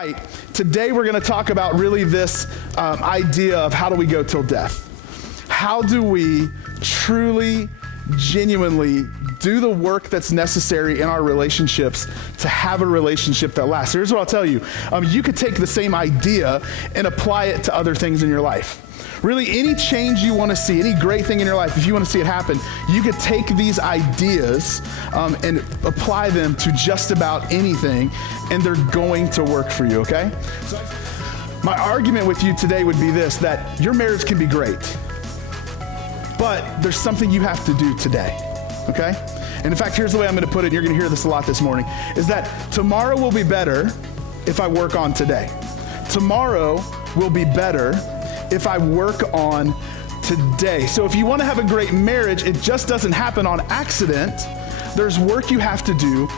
right, today we're going to talk about really this idea of how do we go till death? How do we truly, genuinely do the work that's necessary in our relationships to have a relationship that lasts? Here's what I'll tell you. You could take the same idea and apply it to other things in your life. Really, any change you want to see, any great thing in your life, if you want to see it happen, you could take these ideas and apply them to just about anything, and they're going to work for you, okay? So my argument with you today would be this, that your marriage can be great, but there's something you have to do today, okay? And in fact, here's the way I'm going to put it, and you're going to hear this a lot this morning, is that tomorrow will be better if I work on today. Tomorrow will be better if I work on today. So if you want to have a great marriage, it just doesn't happen on accident. There's work you have to do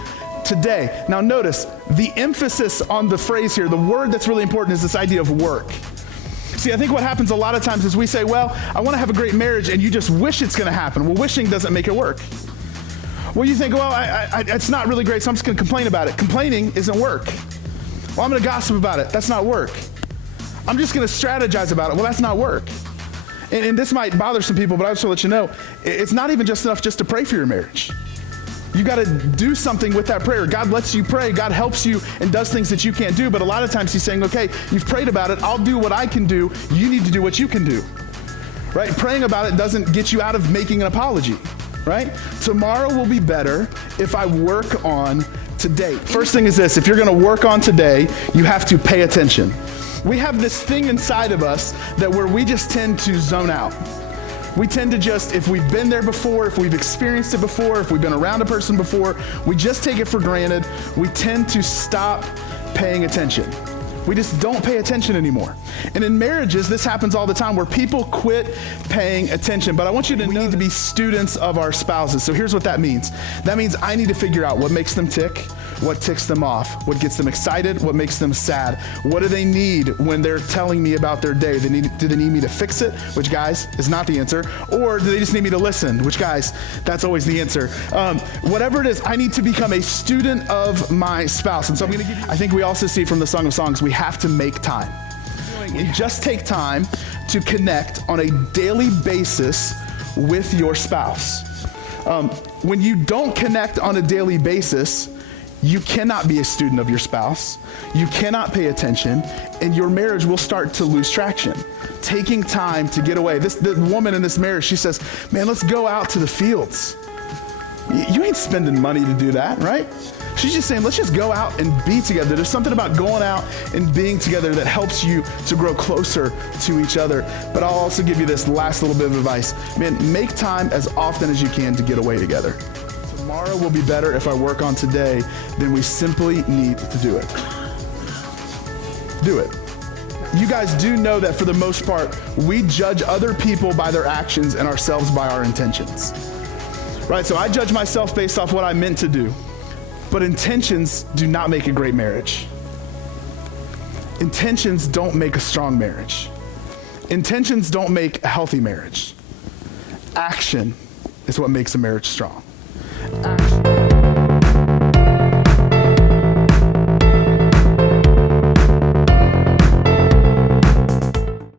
today. Now notice, the emphasis on the phrase here, the word that's really important is this idea of work. See, I think what happens a lot of times is we say, well, I want to have a great marriage, and you just wish it's going to happen. Well, wishing doesn't make it work. Well, you think, well, it's not really great, so I'm just going to complain about it. Complaining isn't work. Well, I'm going to gossip about it. That's not work. I'm just going to strategize about it. Well, that's not work. And this might bother some people, but I just want to let you know, it's not even just enough just to pray for your marriage. You got to do something with that prayer. God lets you pray. God helps you and does things that you can't do. But a lot of times he's saying, okay, you've prayed about it. I'll do what I can do. You need to do what you can do. Right? Praying about it doesn't get you out of making an apology. Right? Tomorrow will be better if I work on today. First thing is this, if you're going to work on today, you have to pay attention. We have this thing inside of us that where we just tend to zone out. We tend to just, if we've been there before, if we've experienced it before, if we've been around a person before, we just take it for granted. We tend to stop paying attention. We just don't pay attention anymore. And in marriages, this happens all the time where people quit paying attention. But I want you to know we need to be students of our spouses. So here's what that means. That means I need to figure out what makes them tick, what ticks them off, what gets them excited, what makes them sad. What do they need when they're telling me about their day? Do they need me to fix it, which, guys, is not the answer? Or do they just need me to listen, which, guys, that's always the answer. Whatever it is, I need to become a student of my spouse. And so I'm going to give you, I think we also see from the Song of Songs, we have to make time. You just take time to connect on a daily basis with your spouse. When you don't connect on a daily basis, you cannot be a student of your spouse. You cannot pay attention, and your marriage will start to lose traction. Taking time to get away. The woman in this marriage, she says, man, let's go out to the fields. You ain't spending money to do that, right? She's just saying, let's just go out and be together. There's something about going out and being together that helps you to grow closer to each other. But I'll also give you this last little bit of advice. Man, make time as often as you can to get away together. Tomorrow will be better if I work on today, then we simply need to do it. Do it. You guys do know that for the most part, we judge other people by their actions and ourselves by our intentions. Right? So I judge myself based off what I meant to do. But intentions do not make a great marriage. Intentions don't make a strong marriage. Intentions don't make a healthy marriage. Action is what makes a marriage strong. Action.